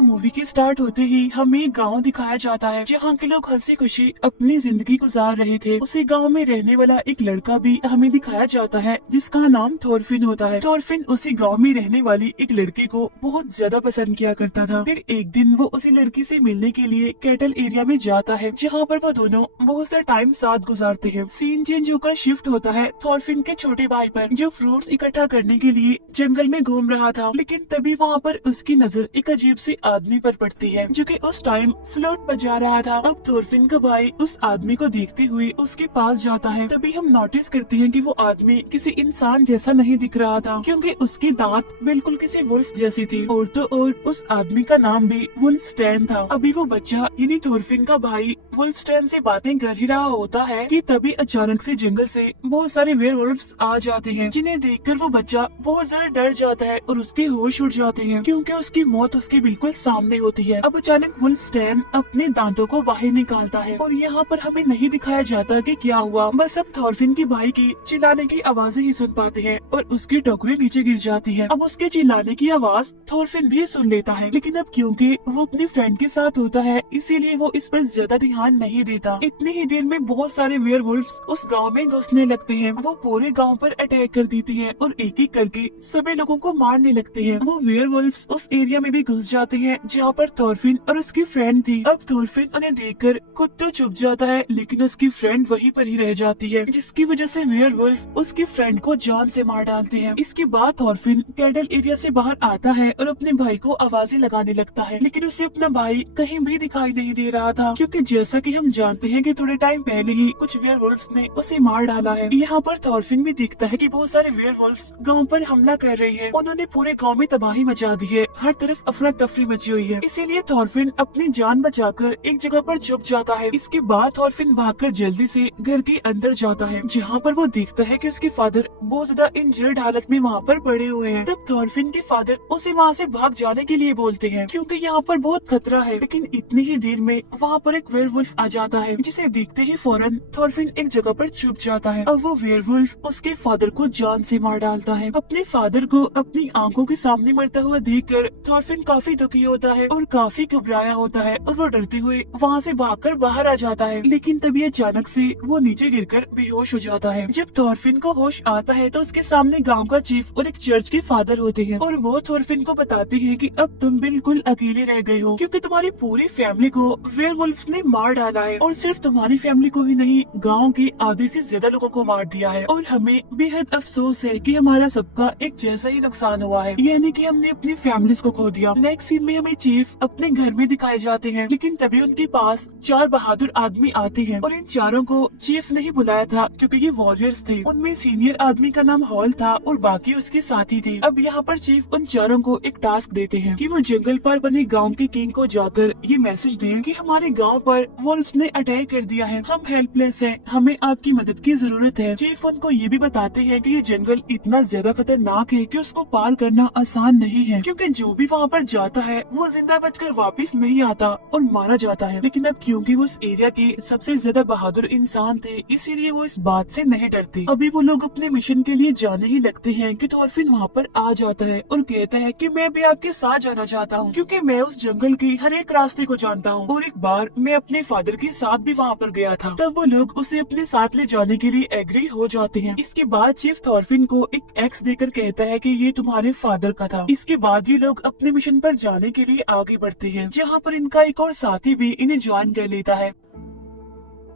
तो मूवी के स्टार्ट होते ही हमें एक गाँव दिखाया जाता है जहाँ के लोग हंसी खुशी अपनी जिंदगी गुजार रहे थे। उसी गाँव में रहने वाला एक लड़का भी हमें दिखाया जाता है जिसका नाम थोरफिन होता है। थोरफिन उसी गाँव में रहने वाली एक लड़की को बहुत ज्यादा पसंद किया करता था। फिर एक दिन वो उसी लड़की से मिलने के लिए कैटल एरिया में जाता है जहाँ पर वो दोनों बहुत सा टाइम साथ गुजारते हैं। सीन चेंज होकर शिफ्ट होता है थोरफिन के छोटे भाई पर, जो फ्रूट्स इकट्ठा करने के लिए जंगल में घूम रहा था। लेकिन तभी वहाँ पर उसकी नजर एक अजीब से आदमी पर पड़ती है जो कि उस टाइम फ्लूट बजा रहा था। अब थोरफिन का भाई उस आदमी को देखते हुए उसके पास जाता है। तभी हम नोटिस करते हैं कि वो आदमी किसी इंसान जैसा नहीं दिख रहा था क्योंकि उसके दांत बिल्कुल किसी वुल्फ जैसी थी। और तो और उस आदमी का नाम भी वुल्फस्टैन था। अभी वो बच्चा यानी थोरफिन का भाई वुल्फस्टैन से बातें कर ही रहा होता है कि तभी अचानक से जंगल से बहुत सारे वेयरवुल्फ्स आ जाते हैं, जिन्हें देखकर वो बच्चा बहुत ज्यादा डर जाता है और उसके होश उड़ जाते हैं क्योंकि उसकी मौत उसके बिल्कुल सामने होती है। अब अचानक वुल्फस्टैन अपने दांतों को बाहर निकालता है और यहाँ पर हमें नहीं दिखाया जाता कि क्या हुआ, बस अब थोरफिन की भाई की चिल्लाने की आवाजें ही सुन पाते हैं और उसकी टोकरी नीचे गिर जाती है। अब उसके चिल्लाने की आवाज थोरफिन भी सुन लेता है, लेकिन अब क्योंकि वो अपनी फ्रेंड के साथ होता है इसीलिए वो इस पर ज्यादा ध्यान नहीं देता। इतनी ही देर में बहुत सारे वेयरवुल्फ्स उस गाँव में घुसने लगते हैं। वो पूरे गाँव पर अटैक कर देती है और एक एक करके सभी लोगों को मारने लगते हैं। वो वेयरवुल्फ्स उस एरिया में भी घुस जाते हैं जहाँ पर थोरफिन और उसकी फ्रेंड थी। अब थोरफिन उन्हें देखकर खुद तो चुप जाता है लेकिन उसकी फ्रेंड वहीं पर ही रह जाती है, जिसकी वजह से वेयरवुल्फ उसकी फ्रेंड को जान से मार डालते हैं। इसके बाद थोरफिन कैटल एरिया से बाहर आता है और अपने भाई को आवाजें लगाने लगता है, लेकिन उसे अपना भाई कहीं भी दिखाई नहीं दे रहा था क्योंकि जैसा कि हम जानते हैं कि थोड़े टाइम पहले ही कुछ वेयरवुल्फ्स ने उसे मार डाला है। यहाँ पर थोरफिन भी दिखता है कि बहुत सारे वेयरवुल्फ्स गाँव पर हमला कर रहे हैं। उन्होंने पूरे गाँव में तबाही मचा दी है, हर तरफ अफरा तफरी मची हुई है। इसीलिए थोरफिन अपनी जान बचाकर एक जगह पर छुप जाता है। इसके बाद थोरफिन भागकर जल्दी से घर के अंदर जाता है जहाँ पर वो देखता है कि उसके फादर बहुत ज्यादा इंजर्ड हालत में वहाँ पर पड़े हुए हैं। तब थोरफिन के फादर उसे वहाँ से भाग जाने के लिए बोलते हैं क्योंकि यहाँ पर बहुत खतरा है। लेकिन इतनी ही देर में वहाँ पर एक वेयरवुल्फ आ जाता है, जिसे देखते ही फौरन थोरफिन एक जगह पर छुप जाता है। अब वो वेयरवुल्फ उसके फादर को जान से मार डालता है। अपने फादर को अपनी आंखों के सामने मरता हुआ देखकर थोरफिन काफी दुखी होता है और काफी घबराया होता है और वो डरते हुए वहाँ से भागकर बाहर आ जाता है। लेकिन तभी अचानक से वो नीचे गिरकर बेहोश हो जाता है। जब थोरफिन को होश आता है तो उसके सामने गांव का चीफ और एक चर्च के फादर होते हैं और वो थोरफिन को बताते हैं कि अब तुम बिल्कुल अकेले रह गए हो क्योंकि तुम्हारी पूरी फैमिली को वेयरवुल्फ्स ने मार डाला है और सिर्फ तुम्हारी फैमिली को ही नहीं, गाँव के आधे से ज्यादा लोगों को मार दिया है और हमें बेहद अफसोस है कि हमारा सबका एक जैसा ही नुकसान हुआ है, यानी कि हमने अपनी फैमिलीज को खो दिया। नेक्स्ट सीन में हमें चीफ अपने घर में दिखाए जाते हैं, लेकिन तभी उनके पास 4 बहादुर आदमी आते हैं और इन चारों को चीफ नहीं बुलाया था क्योंकि ये वॉरियर्स थे। उनमें सीनियर आदमी का नाम हॉल था और बाकी उसके साथी थे। अब यहाँ पर चीफ उन चारों को एक टास्क देते हैं कि वो जंगल पर बने गांव के किंग को जाकर ये मैसेज दें कि हमारे गांव पर वुल्फ्स ने अटैक कर दिया है, हम हेल्पलेस हैं, हमें आपकी मदद की जरूरत है। चीफ उनको ये भी बताते हैं कि ये जंगल इतना ज्यादा खतरनाक है कि उसको पार करना आसान नहीं है क्योंकि जो भी वहाँ पर जाता है वो जिंदा बचकर वापस नहीं आता और मारा जाता है। लेकिन अब क्योंकि वो उस एरिया के सबसे ज्यादा बहादुर इंसान थे इसीलिए वो इस बात से नहीं डरते। अभी वो लोग अपने मिशन के लिए जाने ही लगते हैं कि थोरफिन वहाँ पर आ जाता है और कहता है कि मैं भी आपके साथ जाना चाहता हूँ क्योंकि मैं उस जंगल के हर एक रास्ते को जानता हूँ और एक बार मैं अपने फादर के साथ भी वहाँ पर गया था। तब वो लोग उसे अपने साथ ले जाने के लिए एग्री हो जाते हैं। इसके बाद चीफ थोरफिन को एक एक्स देकर कहता है कि ये तुम्हारे फादर का था। इसके बाद ये लोग अपने मिशन पर जाने के लिए आगे बढ़ते हैं जहाँ पर इनका एक और साथी भी इन्हें ज्वाइन कर लेता है।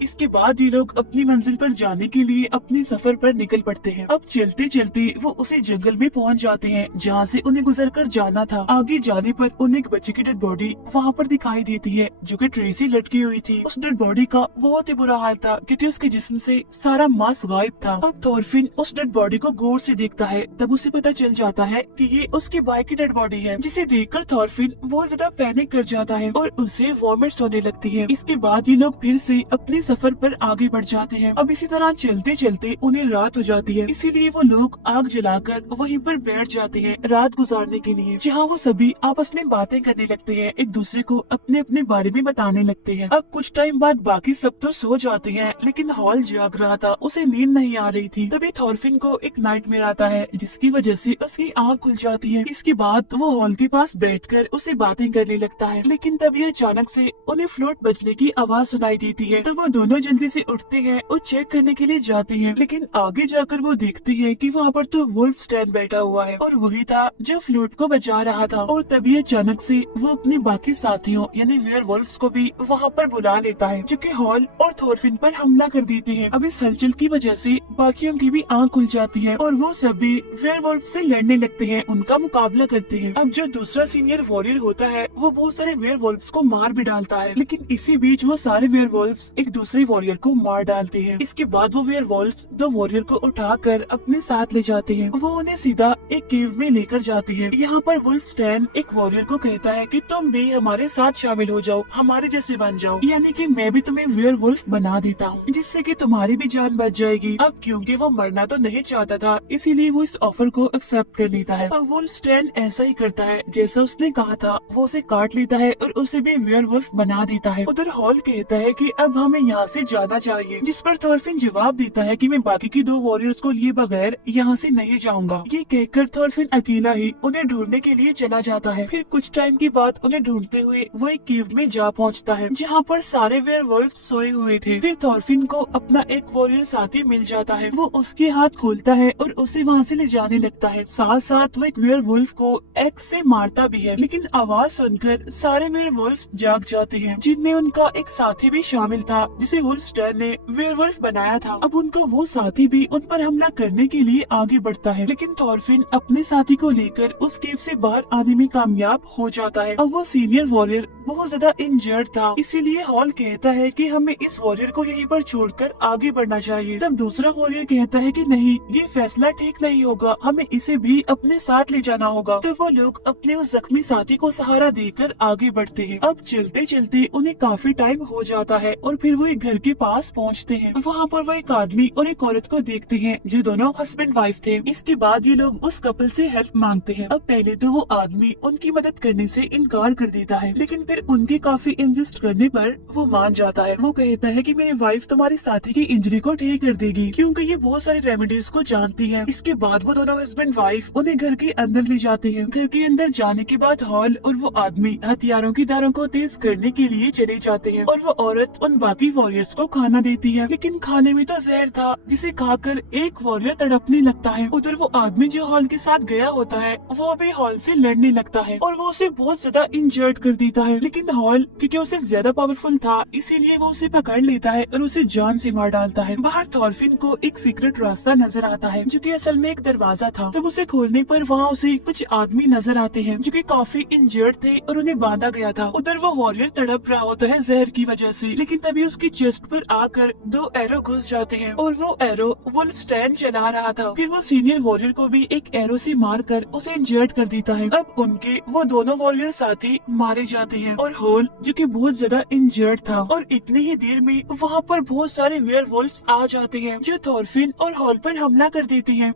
इसके बाद ये लोग अपनी मंजिल पर जाने के लिए अपने सफर पर निकल पड़ते हैं। अब चलते चलते वो उसी जंगल में पहुंच जाते हैं जहां से उन्हें गुजरकर जाना था। आगे जाने पर उन्हें एक बच्चे की डेड बॉडी वहां पर दिखाई देती है जो कि ट्री से लटकी हुई थी। उस डेड बॉडी का बहुत ही बुरा हाल था क्योंकि उसके जिस्म से सारा मांस गायब था। अब थोरफिन उस डेड बॉडी को गौर से देखता है, तब उसे पता चल जाता है कि ये उसके भाई की डेड बॉडी है, जिसे देखकर थोरफिन बहुत ज्यादा पैनिक कर जाता है और उसे वॉमिट्स होने लगती है। इसके बाद ये लोग फिर से अपने सफर पर आगे बढ़ जाते हैं। अब इसी तरह चलते चलते उन्हें रात हो जाती है, इसीलिए वो लोग आग जलाकर वहीं पर बैठ जाते हैं रात गुजारने के लिए, जहाँ वो सभी आपस में बातें करने लगते हैं, एक दूसरे को अपने अपने बारे में बताने लगते हैं। अब कुछ टाइम बाद बाकी सब तो सो जाते हैं, लेकिन हॉल जाग रहा था, उसे नींद नहीं आ रही थी। तभी थॉर्फिन को एक नाइटमेयर आता है, जिसकी वजह से उसकी आँख खुल जाती है। इसके बाद वो हॉल के पास बैठकर उससे बातें करने लगता है, लेकिन तभी अचानक से उन्हें फ्लूट बजने की आवाज सुनाई देती है। तो वो दोनों जल्दी से उठते हैं और चेक करने के लिए जाते हैं, लेकिन आगे जाकर वो देखते हैं कि वहाँ पर तो वुल्फ स्टैन बैठा हुआ है और वही था जो फ्लूट को बचा रहा था। और तभी अचानक से वो अपने बाकी साथियों यानी वेयरवुल्फ्स को भी वहाँ पर बुला लेता है, जो कि हॉल और थॉर्फिन पर हमला कर देते हैं। अब इस हलचल की वजह से बाकियों की भी आँख खुल जाती है और वो सभी वेयरवुल्फ से लड़ने लगते हैं, उनका मुकाबला करते हैं। अब जो दूसरा सीनियर वॉरियर होता है वो बहुत सारे वेयरवुल्फ्स को मार भी डालता है, लेकिन इसी बीच वो सारे वेयरवुल्फ्स एक दूसरे वॉरियर को मार डालते हैं। इसके बाद वो वेयरवुल्फ्स दो वॉरियर को उठाकर अपने साथ ले जाते हैं। वो उन्हें सीधा एक केव में लेकर जाते हैं। यहाँ पर वुल्फ स्टैन एक वॉरियर को कहता है कि तुम भी हमारे साथ शामिल हो जाओ, हमारे जैसे बन जाओ, यानी कि मैं भी तुम्हें वेयरवुल्फ बना देता हूँ, जिससे कि तुम्हारी भी जान बच जाएगी। अब क्योंकि वो मरना तो नहीं चाहता था, इसीलिए वो इस ऑफर को एक्सेप्ट कर लेता है। अब वुल्फ स्टैन ऐसा ही करता है जैसा उसने कहा था, वो उसे काट लेता है और उसे भी वेयरवुल्फ बना देता है। उधर हॉल कहता है कि अब हमें यहाँ से जाना चाहिए, जिस पर थॉर्फिन जवाब देता है कि मैं बाकी की दो वॉरियर्स को लिए बगैर यहाँ से नहीं जाऊंगा। ये कहकर थॉर्फिन अकेला ही उन्हें ढूंढने के लिए चला जाता है। फिर कुछ टाइम के बाद उन्हें ढूंढते हुए वो एक केव में जा पहुँचता है, जहाँ पर सारे वेयरवुल्फ सोए हुए थे। फिर थॉर्फिन को अपना एक वॉरियर साथी मिल जाता है, वो उसके हाथ खोलता है और उसे वहाँ से ले जाने लगता है। साथ साथ वो एक वेयरवुल्फ को एक्स से मारता भी है, लेकिन आवाज सुनकर सारे वेयरवुल्फ जाग जाते हैं, जिनमें उनका एक साथी भी शामिल था, जिसे वुल्फ स्टैन ने वेयरवुल्फ बनाया था। अब उनका वो साथी भी उन पर हमला करने के लिए आगे बढ़ता है, लेकिन थॉर्फिन अपने साथी को लेकर उस केव से बाहर आने में कामयाब हो जाता है। अब वो सीनियर वॉरियर बहुत ज्यादा इंजर्ड था, इसीलिए हॉल कहता है कि हमें इस वॉरियर को यहीं पर छोड़कर आगे बढ़ना चाहिए। तब दूसरा वॉरियर कहता है कि नहीं, ये फैसला ठीक नहीं होगा, हमें इसे भी अपने साथ ले जाना होगा। तो वो लोग अपने उस जख्मी साथी को सहारा देकर आगे बढ़ते हैं। अब चलते चलते उन्हें काफी टाइम हो जाता है और फिर वो एक घर के पास पहुंचते हैं। वहाँ पर वो एक आदमी और एक औरत को देखते हैं, जो दोनों हस्बैंड वाइफ थे। इसके बाद ये लोग उस कपल से हेल्प मांगते हैं। अब पहले तो वो आदमी उनकी मदद करने से इनकार कर देता है, लेकिन फिर उनके काफी इंसिस्ट करने पर वो मान जाता है। वो कहता है कि मेरी वाइफ तुम्हारी साथी की इंजरी को ठीक कर देगी, क्योंकि ये बहुत सारी रेमेडीज को जानती है। इसके बाद वो दोनों हस्बैंड वाइफ उन्हें घर के अंदर ले जाते हैं। घर के अंदर जाने के बाद हॉल और वो आदमी हथियारों की धारों को तेज करने के लिए चले जाते हैं और वो औरत उन बाकी वॉरियर्स को खाना देती है, लेकिन खाने में तो जहर था, जिसे खाकर एक वॉरियर तड़पने लगता है। उधर वो आदमी जो हॉल के साथ गया होता है वो भी हॉल से लड़ने लगता है और वो उसे बहुत ज्यादा इंजर्ड कर देता है, लेकिन हॉल क्योंकि उसे ज्यादा पावरफुल था, इसीलिए वो उसे पकड़ लेता है और उसे जान से मार डालता है। बाहर थॉर्फिन को एक सीक्रेट रास्ता नजर आता है, जो कि असल में एक दरवाजा था। तब उसे खोलने पर वहाँ उसे कुछ आदमी नजर आते हैं, जो कि काफी इंजर्ड थे और उन्हें बांधा गया था। उधर वो वॉरियर तड़प रहा होता है जहर की वजह से, लेकिन तभी उसकी चेस्ट पर आकर दो एरो घुस जाते हैं और वो एरो वुल्फ स्टैन चला रहा था। फिर वो सीनियर वॉरियर को भी एक एरो से मारकर उसे इंजर्ड कर देता है। अब उनके वो दोनों वॉरियर साथी मारे जाते हैं और हॉल जो कि बहुत ज्यादा इंजर्ड था, और इतनी ही देर में वहाँ पर बहुत सारे वेयरवुल्फ्स आ जाते हैं, जो थॉर्फिन और हॉल पर हमला कर देते हैं।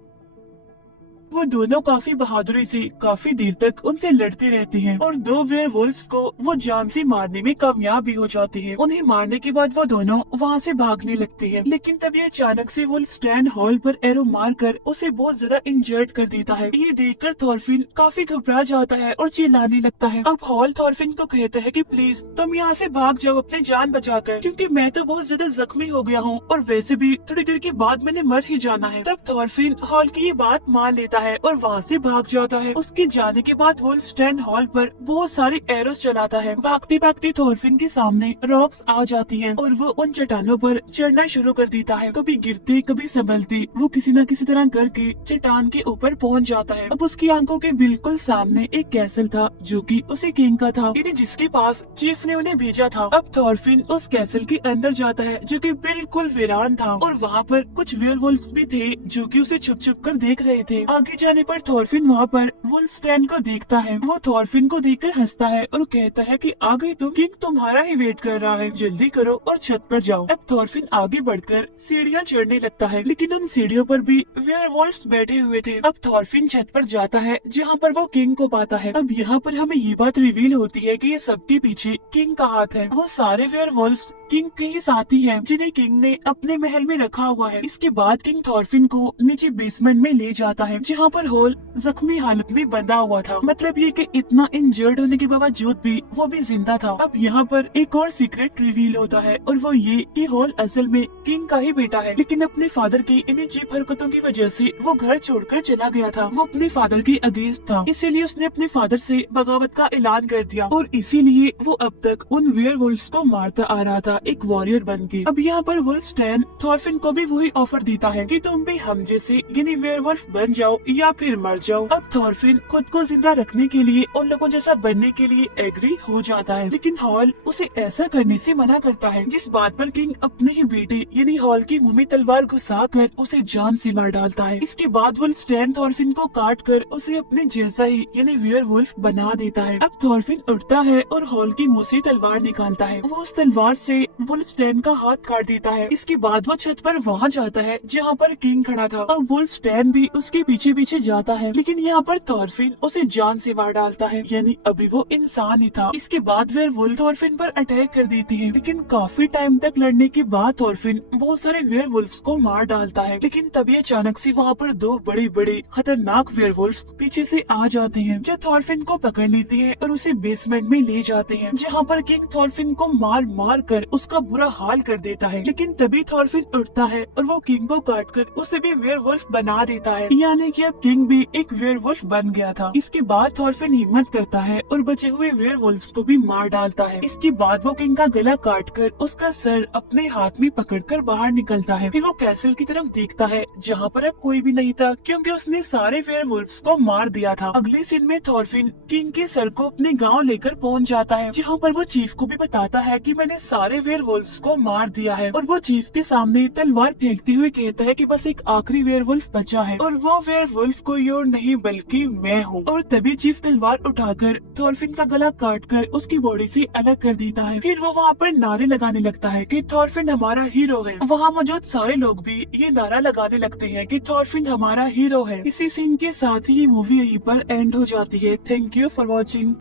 वो दोनों काफी बहादुरी से काफी देर तक उनसे लड़ते रहते हैं और दो वेयरवुल्फ्स को वो जान से मारने में कामयाब भी हो जाते हैं। उन्हें मारने के बाद वो दोनों वहाँ से भागने लगते हैं, लेकिन तभी अचानक से वुल्फ स्टैन हॉल पर एरो मारकर उसे बहुत ज्यादा इंजर्ड कर देता है। ये देखकर थॉर्फिन काफी घबरा जाता है और चिल्लाने लगता है। अब हॉल थॉर्फिन को कहता है कि प्लीज तुम यहाँ से भाग जाओ अपनी जान बचाकर, क्योंकि मैं तो बहुत ज्यादा जख्मी हो गया हूँ और वैसे भी थोड़ी देर के बाद मैंने मर ही जाना है। तब थॉर्फिन हॉल की ये बात मान लेता है और वहाँ से भाग जाता है। उसके जाने के बाद वुल्फ स्टैन हॉल पर बहुत सारे एरोस चलाता है। भागते भागते थॉर्फिन के सामने रॉक्स आ जाती हैं और वो उन चट्टानों पर चढ़ना शुरू कर देता है। कभी गिरते कभी संभलते वो किसी न किसी तरह करके चट्टान के ऊपर पहुँच जाता है। अब उसकी आंखों के बिल्कुल सामने एक कैसल था, जो कि उसे किंग का था, यानी जिसके पास चीफ ने उन्हें भेजा था। अब थॉर्फिन उस कैसल के अंदर जाता है, जो कि बिल्कुल वीरान था, और वहाँ पर कुछ वेयरवुल्फ्स भी थे जो कि उसे छुप छुप कर देख रहे थे। आगे आगे जाने पर थॉरफिन वहाँ पर वुल्फस्टैन को देखता है। वो थॉरफिन को देखकर हंसता है और कहता है कि आ गई तुम, किंग तुम्हारा ही वेट कर रहा है, जल्दी करो और छत पर जाओ। अब थॉरफिन आगे बढ़कर सीढ़ियाँ चढ़ने लगता है, लेकिन उन सीढ़ियों पर भी वेयरवुल्व्स बैठे हुए थे। अब थॉरफिन छत पर जाता है जहाँ पर वो किंग को पाता है। अब यहाँ पर हमें ये बात रिवील होती है कि ये सबके पीछे किंग का हाथ है। वो सारे वेयरवुल्व्स किंग के ही साथी हैं, जिन्हें किंग ने अपने महल में रखा हुआ है। इसके बाद किंग थॉरफिन को नीचे बेसमेंट में ले जाता है, जहाँ पर होल जख्मी हालत में बंधा हुआ था। मतलब ये कि इतना इंजर्ड होने के बावजूद भी वो भी जिंदा था। अब यहाँ पर एक और सीक्रेट रिवील होता है, और वो ये कि होल असल में किंग का ही बेटा है, लेकिन अपने फादर की इन अजीब हरकतों की वजह से वो घर छोड़कर चला गया था। वो अपने फादर के अगेंस्ट था, इसीलिए उसने अपने फादर से बगावत का ऐलान कर दिया, और इसीलिए वो अब तक उन वेयरवुल्व्स को मारता आ रहा था एक वॉरियर बन के। अब यहाँ पर वुल्फस्टैन थॉरफिन को भी वही ऑफर देता है कि तुम भी हम जैसे यानी वेयरवुल्फ बन जाओ या फिर मर जाओ। अब थॉरफिन खुद को जिंदा रखने के लिए उन लोगों जैसा बनने के लिए एग्री हो जाता है, लेकिन हॉल उसे ऐसा करने से मना करता है, जिस बात पर किंग अपने ही बेटे यानी हॉल की मुंह में तलवार घुसाकर उसे जान से मार डालता है। इसके बाद वुल्फस्टैन थॉरफिन को काट कर उसे अपने जैसा ही यानी वेयरवुल्फ बना देता है। अब थॉरफिन उठता है और हॉल की मुंह से तलवार निकालता है। वो उस तलवार से वुल्फस्टैन का हाथ काट देता है। इसके बाद वो छत पर वहाँ जाता है जहाँ पर किंग खड़ा था। अब वुल्फस्टैन भी उसके पीछे पीछे जाता है, लेकिन यहाँ पर थॉरफिन उसे जान से मार डालता है, यानी अभी वो इंसान ही था। इसके बाद वेयरवुल्फ थॉरफिन पर अटैक कर देती है, लेकिन काफी टाइम तक लड़ने के बाद थॉरफिन बहुत सारे वेयरवुल्व्स को मार डालता है। लेकिन तभी अचानक से वहाँ पर दो बड़े बड़े खतरनाक वेयरवुल्व्स पीछे से आ जाते हैं, जो थॉरफिन को पकड़ लेते हैं और उसे बेसमेंट में ले जाते हैं, जहाँ पर किंग थॉरफिन को मार मार कर उसका बुरा हाल कर देता है। लेकिन तभी थॉरफिन उठता है और वो किंग को काट कर उसे भी वेयरवुल्फ बना देता है, यानी कि अब किंग भी एक वेयरवुल्फ बन गया था। इसके बाद थॉरफिन हिम्मत करता है और बचे हुए वेयरवुल्व्स को भी मार डालता है। इसके बाद वो किंग का गला काट कर उसका सर अपने हाथ में पकड़कर बाहर निकलता है। फिर वो कैसल की तरफ देखता है, जहाँ पर अब कोई भी नहीं था, क्योंकि उसने सारे वेयरवुल्व्स को मार दिया था। अगले सीन में थॉरफिन किंग के सर को अपने गाँव लेकर पहुँच जाता है, जहाँ पर वो चीफ को भी बताता है कि मैंने सारे वेयरवुल्व्स को मार दिया है। और वो चीफ के सामने तलवार फेंकते हुए कहता है कि बस एक आखिरी वेयरवुल्फ बचा है, और वो वेयरवुल्फ कोई और नहीं बल्कि मैं हूँ। और तभी चीफ तलवार उठाकर थॉरफिन का गला काटकर उसकी बॉडी से अलग कर देता है। फिर वो वहाँ पर नारे लगाने लगता है कि थॉरफिन हमारा हीरो है। वहाँ मौजूद सारे लोग भी ये नारा लगाने लगते हैं कि थॉरफिन हमारा हीरो है। इसी सीन के साथ ही ये मूवी यहीं पर एंड हो जाती है। Thank you for watching.